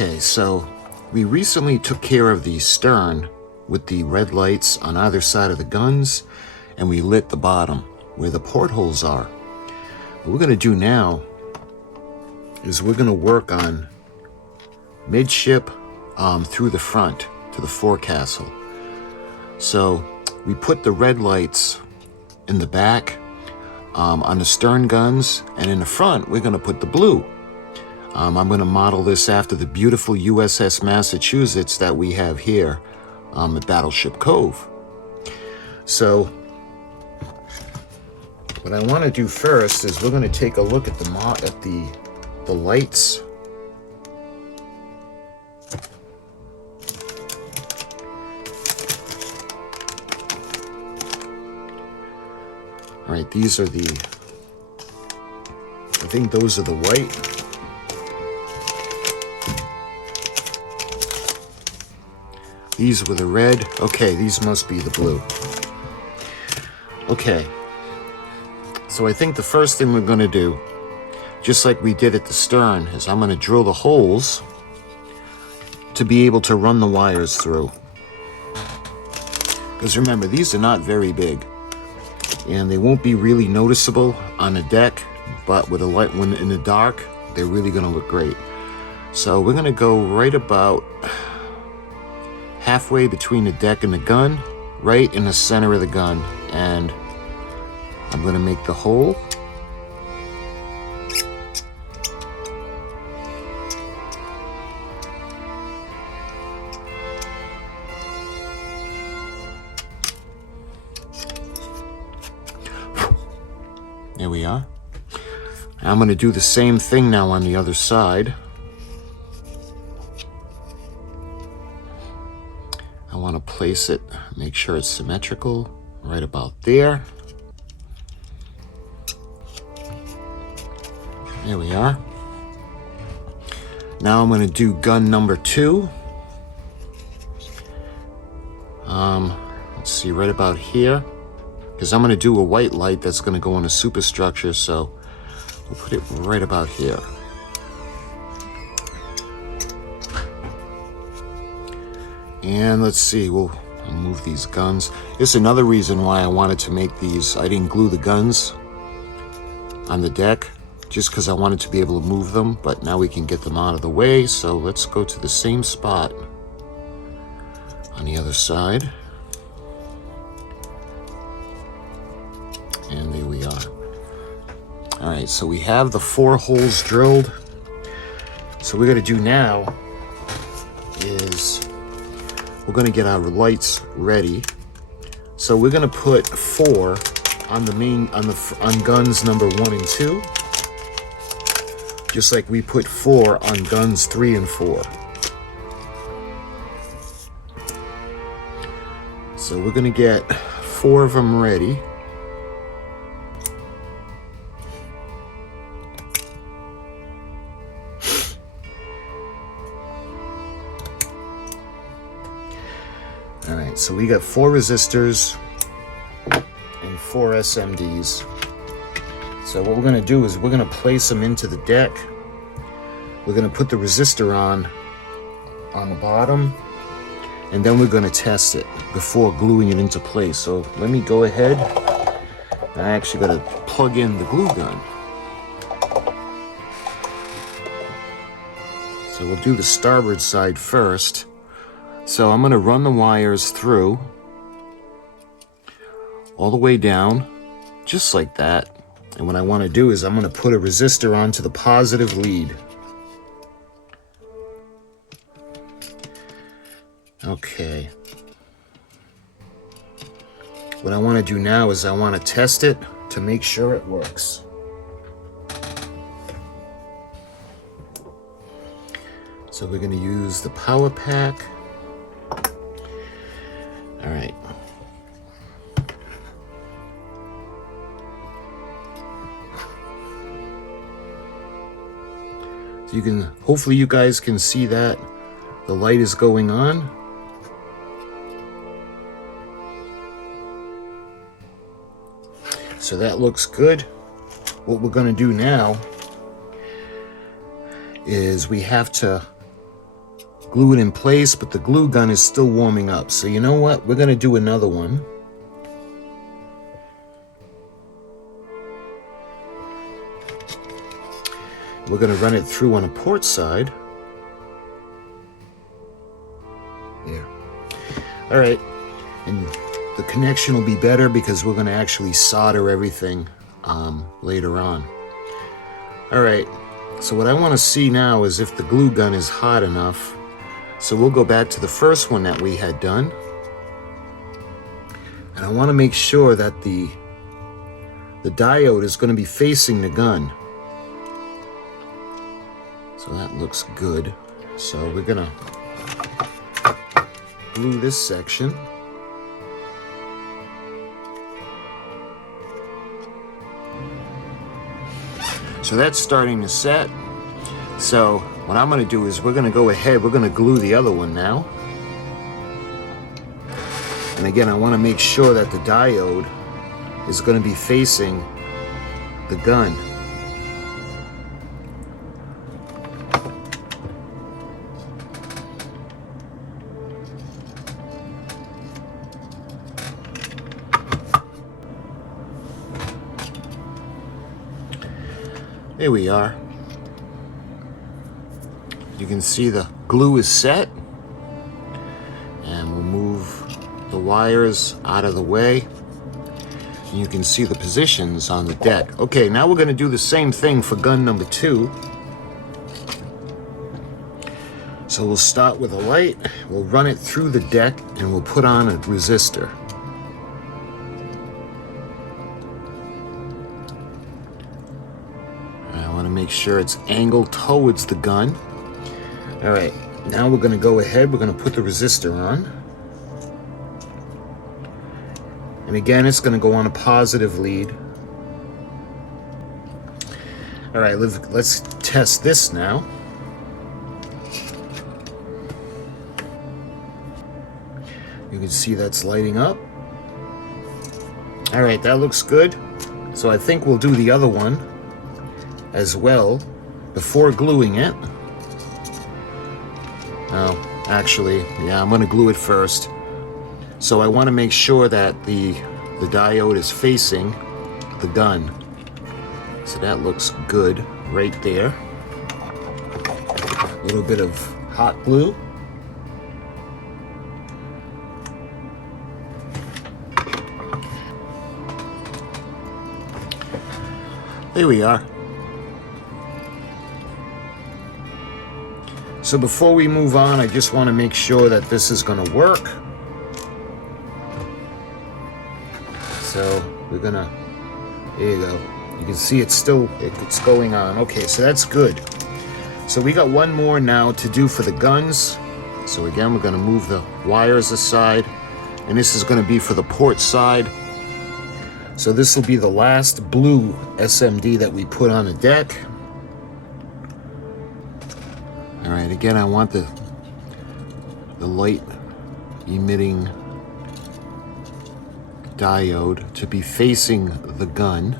Okay, so we recently took care of the stern with the red lights on either side of the guns, and we lit the bottom where the portholes are. What we're going to do now is we're going to work on midship through the front to the forecastle. So we put the red lights in the back on the stern guns, and in the front we're going to put the blue. I'm going to model this after the beautiful U.S.S. Massachusetts that we have here at Battleship Cove. So what I want to do first is we're going to take a look at the lights. All right, these are I think those are the white. These were the red. Okay, these must be the blue. Okay. So I think the first thing we're going to do, just like we did at the stern, is I'm going to drill the holes to be able to run the wires through. Because remember, these are not very big, and they won't be really noticeable on the deck, but with a light, when in the dark, they're really going to look great. So we're going to go right about halfway between the deck and the gun, right in the center of the gun, and I'm going to make the hole. There we are. I'm going to do the same thing now on the other side. I want to place it, make sure it's symmetrical, right about there. There we are. Now I'm going to do gun number 2. Let's see, right about here. Because I'm going to do a white light that's going to go on a superstructure, so we'll put it right about here. And let's see, I'll move these guns. This is another reason why I wanted to make these. I didn't glue the guns on the deck, just because I wanted to be able to move them, but now we can get them out of the way. So let's go to the same spot on the other side. And there we are. All right, so we have the 4 holes drilled. So what we're gonna do now is we're gonna get our lights ready. So we're gonna put 4 on the main, on guns number 1 and 2. Just like we put 4 on guns 3 and 4. So we're gonna get 4 of them ready. All right, so we got 4 resistors and 4 SMDs. So what we're going to do is we're going to place them into the deck. We're going to put the resistor on the bottom, and then we're going to test it before gluing it into place. So let me go ahead. I actually got to plug in the glue gun. So we'll do the starboard side first. So I'm going to run the wires through all the way down, just like that. And what I want to do is I'm going to put a resistor onto the positive lead. Okay. What I want to do now is I want to test it to make sure it works. So we're going to use the power pack. All right. So you can, hopefully you guys can see that the light is going on. So that looks good. What we're going to do now is we have to glue it in place, but the glue gun is still warming up. So you know what? We're going to do another one. We're going to run it through on a port side. There. All right. And the connection will be better because we're going to actually solder everything later on. All right. So what I want to see now is if the glue gun is hot enough. So we'll go back to the first one that we had done. And I want to make sure that the diode is going to be facing the gun. So that looks good. So we're going to glue this section. So that's starting to set. So what I'm going to do is we're going to go ahead, we're going to glue the other one now. And again, I want to make sure that the diode is going to be facing the gun. There we are. You can see the glue is set. And we'll move the wires out of the way. And you can see the positions on the deck. Okay, now we're going to do the same thing for gun number 2. So we'll start with a light, we'll run it through the deck, and we'll put on a resistor. Make sure it's angled towards the gun. All right, now we're going to go ahead, we're going to put the resistor on. And again, it's going to go on a positive lead. All right, let's test this now. You can see that's lighting up. All right, that looks good. So I think we'll do the other one as well before gluing it. Oh, actually, yeah, I'm going to glue it first. So I want to make sure that the diode is facing the gun. So that looks good right there. A little bit of hot glue. There we are. So before we move on, I just want to make sure that this is going to work. So we're going to, there you go. You can see it's going on. Okay, so that's good. So we got one more now to do for the guns. So again, we're going to move the wires aside. And this is going to be for the port side. So this will be the last blue SMD that we put on the deck. All right, again, I want the light emitting diode to be facing the gun.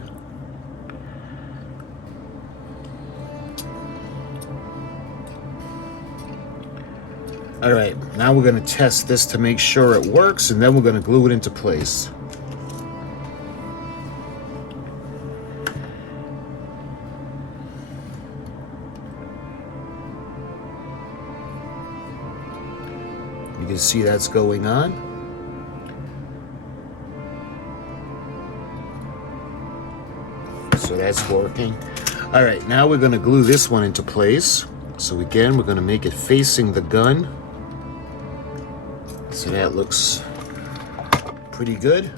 All right, now we're going to test this to make sure it works, and then we're going to glue it into place. You can see that's going on. So that's working. All right, now we're going to glue this one into place. So again, we're going to make it facing the gun. So that looks pretty good.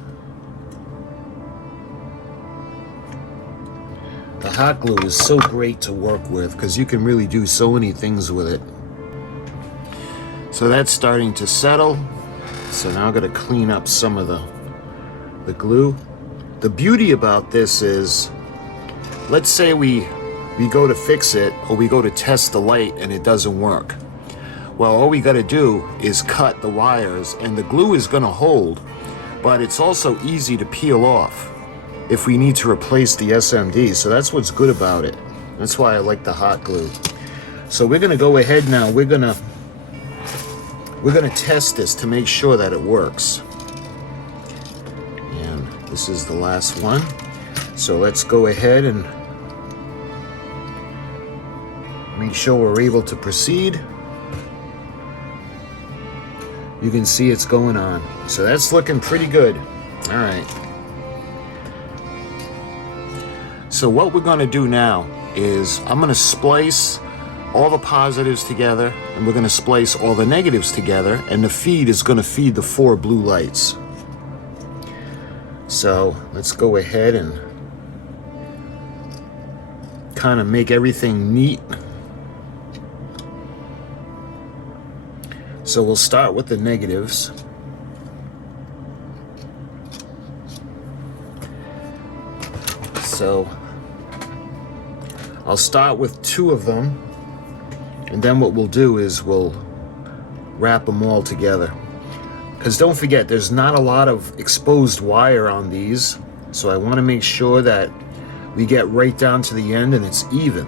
The hot glue is so great to work with because you can really do so many things with it. So that's starting to settle. So now I'm going to clean up some of the glue. The beauty about this is, let's say we go to fix it or we go to test the light and it doesn't work. Well, all we got to do is cut the wires and the glue is going to hold, but it's also easy to peel off if we need to replace the SMD. So that's what's good about it. That's why I like the hot glue. So we're going to go ahead now. We're going to we're going to test this to make sure that it works. And this is the last one. So let's go ahead and make sure we're able to proceed. You can see it's going on. So that's looking pretty good. All right. So what we're going to do now is I'm going to splice all the positives together, and we're going to splice all the negatives together, and the feed is going to feed the 4 blue lights. So let's go ahead and kind of make everything neat. So we'll start with the negatives. So I'll start with 2 of them, and then what we'll do is we'll wrap them all together. Because don't forget, there's not a lot of exposed wire on these, so I want to make sure that we get right down to the end and it's even.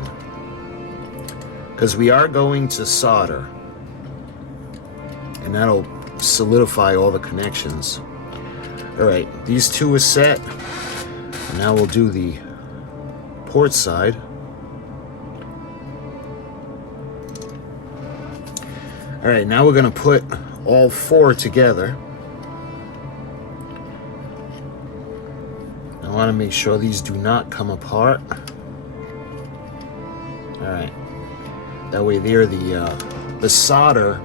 Because we are going to solder, and that'll solidify all the connections. All right, these 2 are set. And now we'll do the port side. All right, now we're going to put all 4 together. I want to make sure these do not come apart. All right, that way there the solder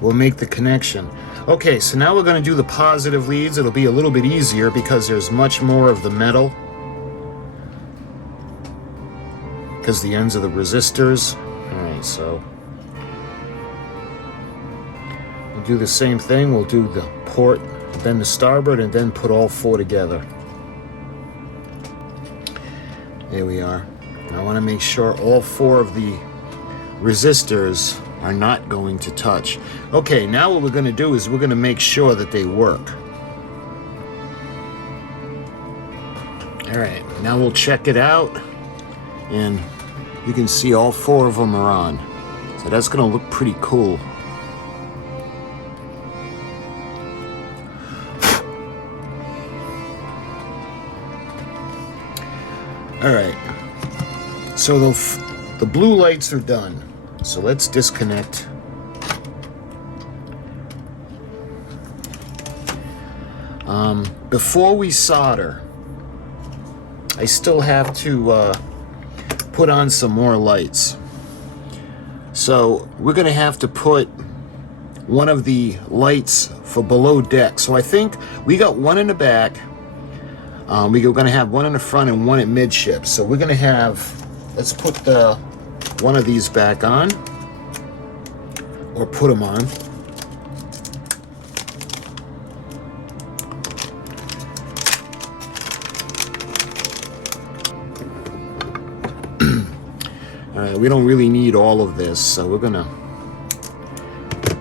will make the connection. Okay, so now we're going to do the positive leads. It'll be a little bit easier because there's much more of the metal, because the ends of the resistors. All right, so we'll do the same thing. We'll do the port, then the starboard, and then put all 4 together. There we are. And I want to make sure all 4 of the resistors are not going to touch. Okay, now what we're going to do is we're going to make sure that they work. All right, now we'll check it out, and you can see all 4 of them are on. So that's going to look pretty cool. All right, so the blue lights are done. So let's disconnect. Before we solder, I still have to put on some more lights. So we're going to have to put one of the lights for below deck. So I think we got one in the back. We're going to have one in the front and one at midship. So we're going to have, let's put one of these back on, or put them on. All right, we don't really need all of this, so we're gonna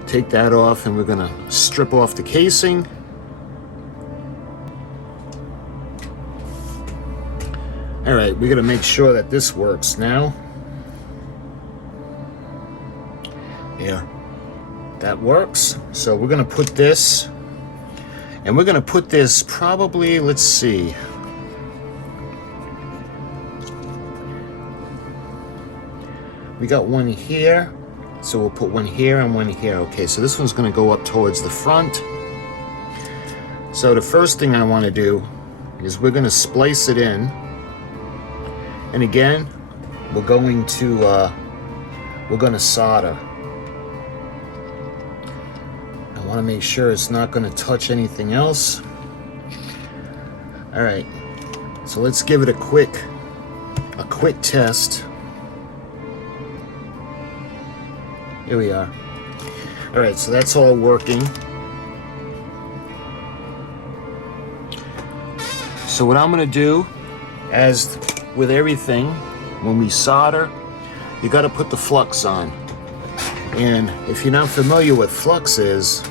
take that off, and we're gonna strip off the casing. All right, we gotta make sure that this works now. Yeah, that works. So we're gonna put this, and we're gonna put this probably, let's see. We got one here, so we'll put one here and one here. Okay, so this one's gonna go up towards the front. So the first thing I wanna do is we're gonna splice it in. And again, we're gonna solder. I wanna make sure it's not gonna touch anything else. All right, so let's give it a quick test. Here we are. All right, so that's all working. So what I'm gonna do, as with everything, when we solder, you gotta put the flux on. And if you're not familiar what flux is,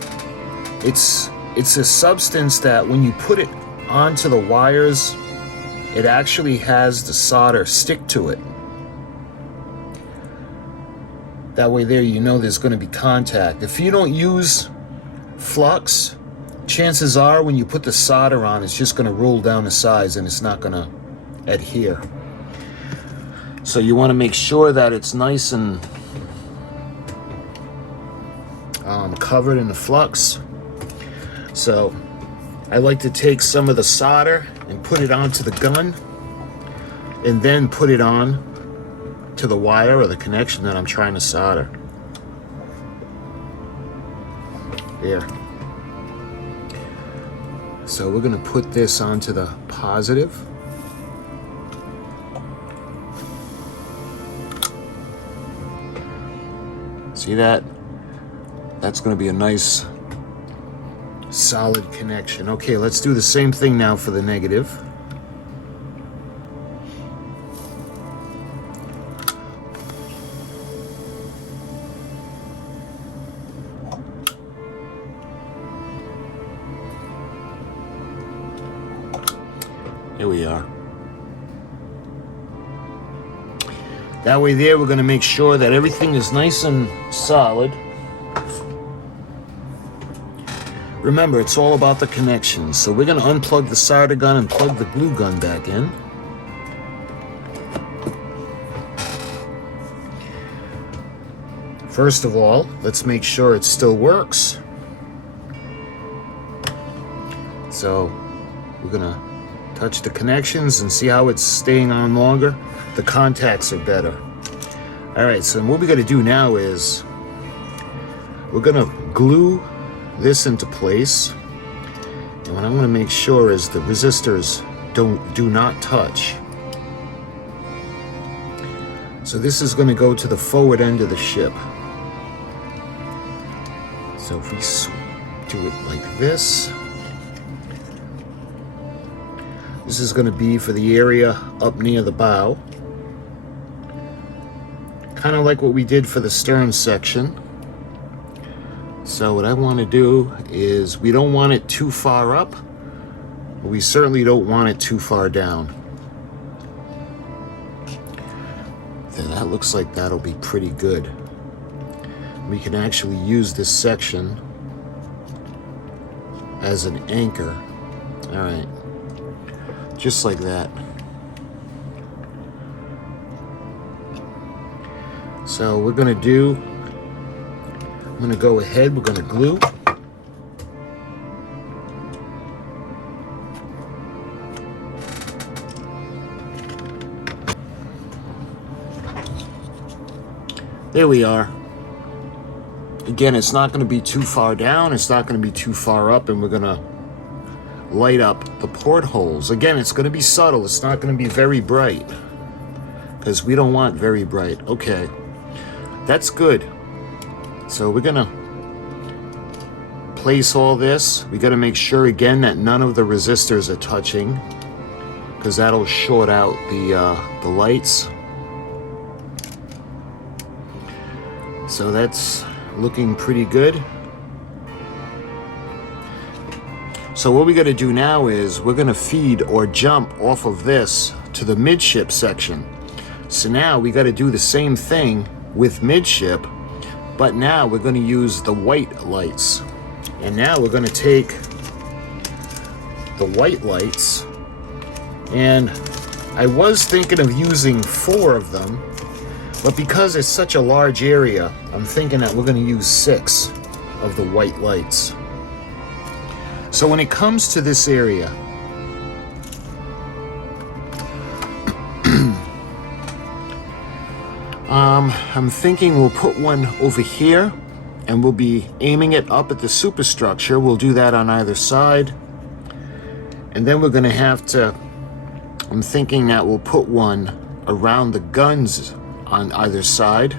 it's a substance that when you put it onto the wires, it actually has the solder stick to it. That way there you know there's going to be contact. If you don't use flux, chances are when you put the solder on, it's just going to roll down the sides and it's not going to adhere. So you want to make sure that it's nice and covered in the flux. So I like to take some of the solder and put it onto the gun and then put it on to the wire or the connection that I'm trying to solder. There. So we're going to put this onto the positive. See that? That's going to be a nice solid connection. Okay, let's do the same thing now for the negative. Here we are. That way there, we're going to make sure that everything is nice and solid. Remember, it's all about the connections. So we're going to unplug the solder gun and plug the glue gun back in. First of all, let's make sure it still works. So we're going to touch the connections and see how it's staying on longer. The contacts are better. All right, so what we're going to do now is we're going to glue this into place. And what I want to make sure is the resistors do not touch. So this is going to go to the forward end of the ship. So if we do it like this, this is going to be for the area up near the bow. Kind of like what we did for the stern section. So what I want to do is, we don't want it too far up, but we certainly don't want it too far down. Then that looks like that'll be pretty good. We can actually use this section as an anchor. All right, just like that. So we're going to do, I'm going to go ahead, we're going to glue. There we are. Again, it's not going to be too far down, it's not going to be too far up, and we're going to light up the portholes. Again, it's going to be subtle, it's not going to be very bright, because we don't want very bright. Okay, that's good. So we're going to place all this. We got to make sure again that none of the resistors are touching, because that'll short out the lights. So that's looking pretty good. So what we got to do now is we're going to feed or jump off of this to the midship section. So now we got to do the same thing with midship, but now we're going to use the white lights. And now we're going to take the white lights, and I was thinking of using 4 of them, but because it's such a large area, I'm thinking that we're going to use 6 of the white lights. So when it comes to this area, I'm thinking we'll put one over here, and we'll be aiming it up at the superstructure. We'll do that on either side. And then we're going to have to, I'm thinking that we'll put one around the guns on either side,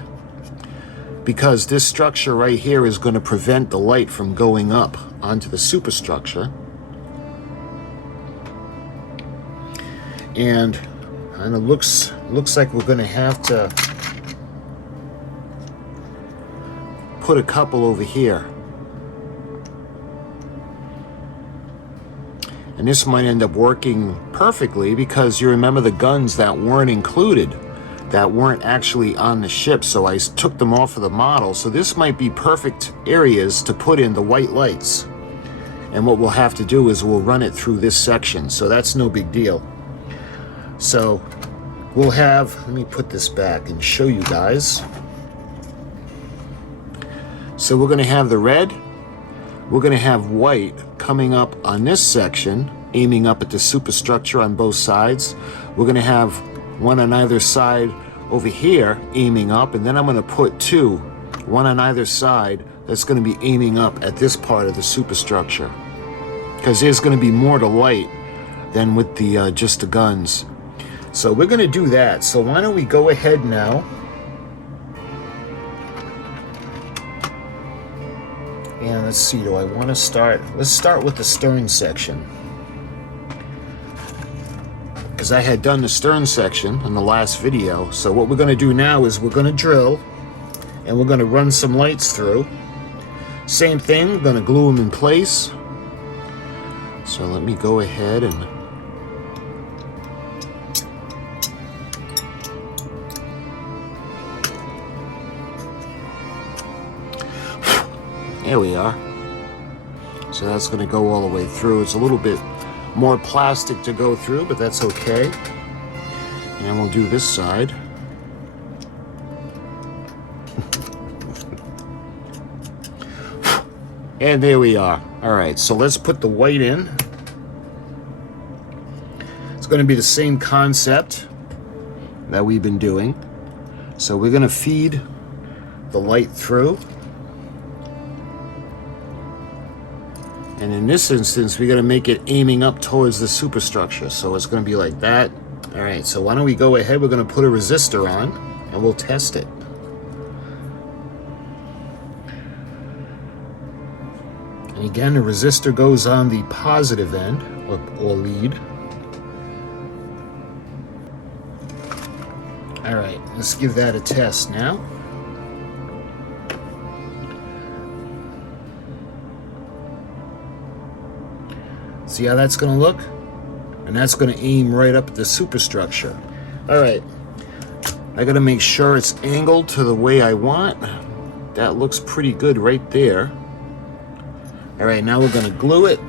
because this structure right here is going to prevent the light from going up onto the superstructure. And kind of looks like we're going to have to put a couple over here. And this might end up working perfectly, because you remember the guns that weren't included, that weren't actually on the ship, so I took them off of the model. So this might be perfect areas to put in the white lights. And what we'll have to do is we'll run it through this section, so that's no big deal. So we'll have, let me put this back and show you guys. So we're gonna have the red, we're gonna have white coming up on this section, aiming up at the superstructure on both sides. We're gonna have one on either side over here aiming up, and then I'm gonna put two, one on either side, that's gonna be aiming up at this part of the superstructure. Because there's gonna be more to light than with the just the guns. So we're gonna do that. So why don't we go ahead now. And let's see, do I wanna start? Let's start with the stern section. Because I had done the stern section in the last video. So what we're gonna do now is we're gonna drill and we're gonna run some lights through. Same thing, we're gonna glue them in place. So let me go ahead and there we are. So that's going to go all the way through. It's a little bit more plastic to go through, but that's okay. And we'll do this side. And there we are. All right, so let's put the white in. It's going to be the same concept that we've been doing. So we're going to feed the light through. And in this instance, we're going to make it aiming up towards the superstructure. So it's going to be like that. All right, so why don't we go ahead? We're going to put a resistor on and we'll test it. And again, the resistor goes on the positive end, or lead. All right, let's give that a test now. See how that's going to look? And that's going to aim right up at the superstructure. All right, I got to make sure it's angled to the way I want. That looks pretty good right there. All right, now we're going to glue it.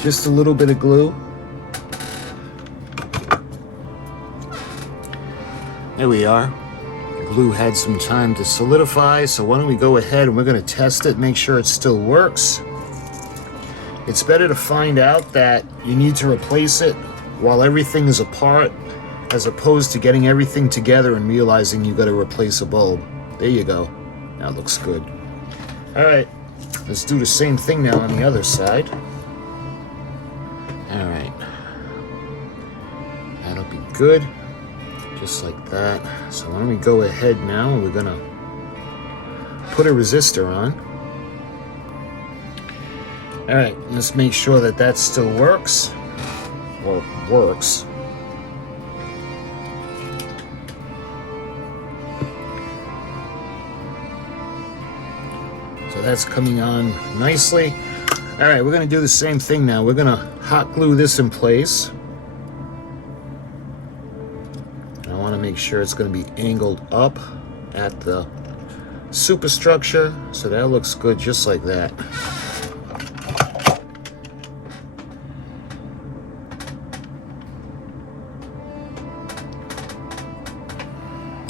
Just a little bit of glue. There we are. The glue had some time to solidify, so why don't we go ahead and we're going to test it, make sure it still works. It's better to find out that you need to replace it while everything is apart, as opposed to getting everything together and realizing you got to replace a bulb. There you go. That looks good. All right, let's do the same thing now on the other side. All right, that'll be good, just like that. So why don't we go ahead now and we're gonna put a resistor on. All right, let's make sure that that still works, or works. So that's coming on nicely. All right, we're gonna do the same thing now. We're gonna hot glue this in place. I wanna make sure it's gonna be angled up at the superstructure. So that looks good, just like that.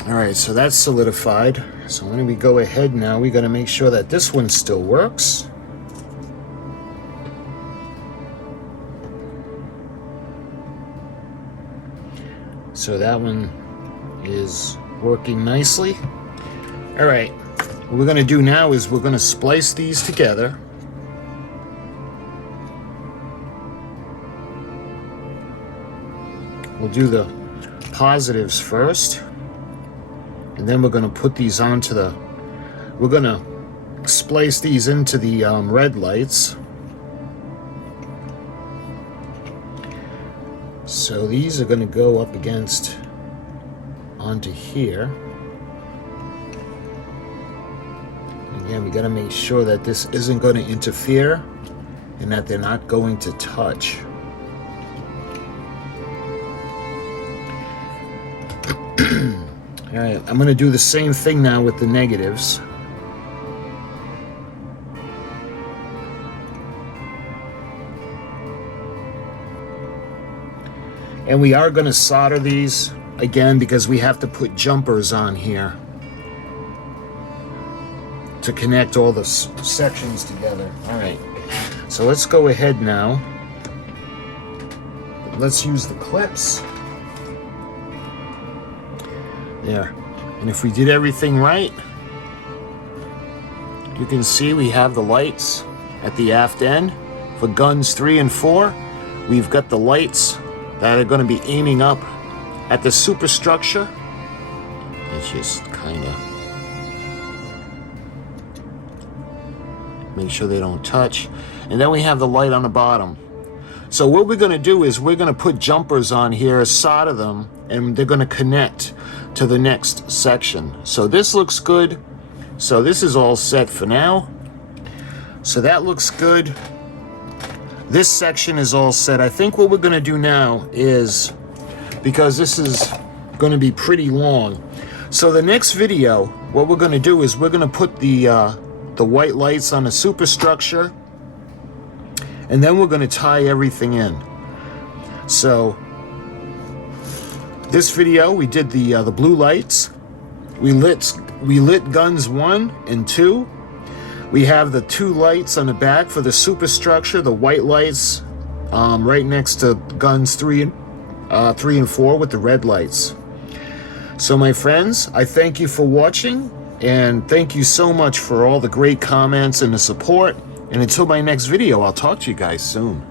All right, so that's solidified. So when we go ahead now, we got to make sure that this one still works. So that one is working nicely. All right, what we're going to do now is we're going to splice these together. We'll do the positives first. And then we're going to put these onto the, we're going to splice these into the red lights. So these are going to go up against, onto here. Again, we got to make sure that this isn't going to interfere and that they're not going to touch. All right, I'm going to do the same thing now with the negatives. And we are going to solder these again because we have to put jumpers on here to connect all the sections together. All right, so let's go ahead now. Let's use the clips. There. And if we did everything right, you can see we have the lights at the aft end. For guns 3 and 4, we've got the lights that are going to be aiming up at the superstructure. It's just kind of make sure they don't touch. And then we have the light on the bottom. So what we're going to do is we're going to put jumpers on here, solder them, and they're going to connect to the next section. So this looks good. So this is all set for now. So that looks good. This section is all set. I think what we're going to do now is, because this is going to be pretty long, so the next video, what we're going to do is we're going to put the white lights on the superstructure, and then we're going to tie everything in. So this video, we did the blue lights. We lit guns 1 and 2. We have the 2 lights on the back for the superstructure, the white lights right next to guns 3 and 4 with the red lights. So my friends, I thank you for watching, and thank you so much for all the great comments and the support. And until my next video, I'll talk to you guys soon.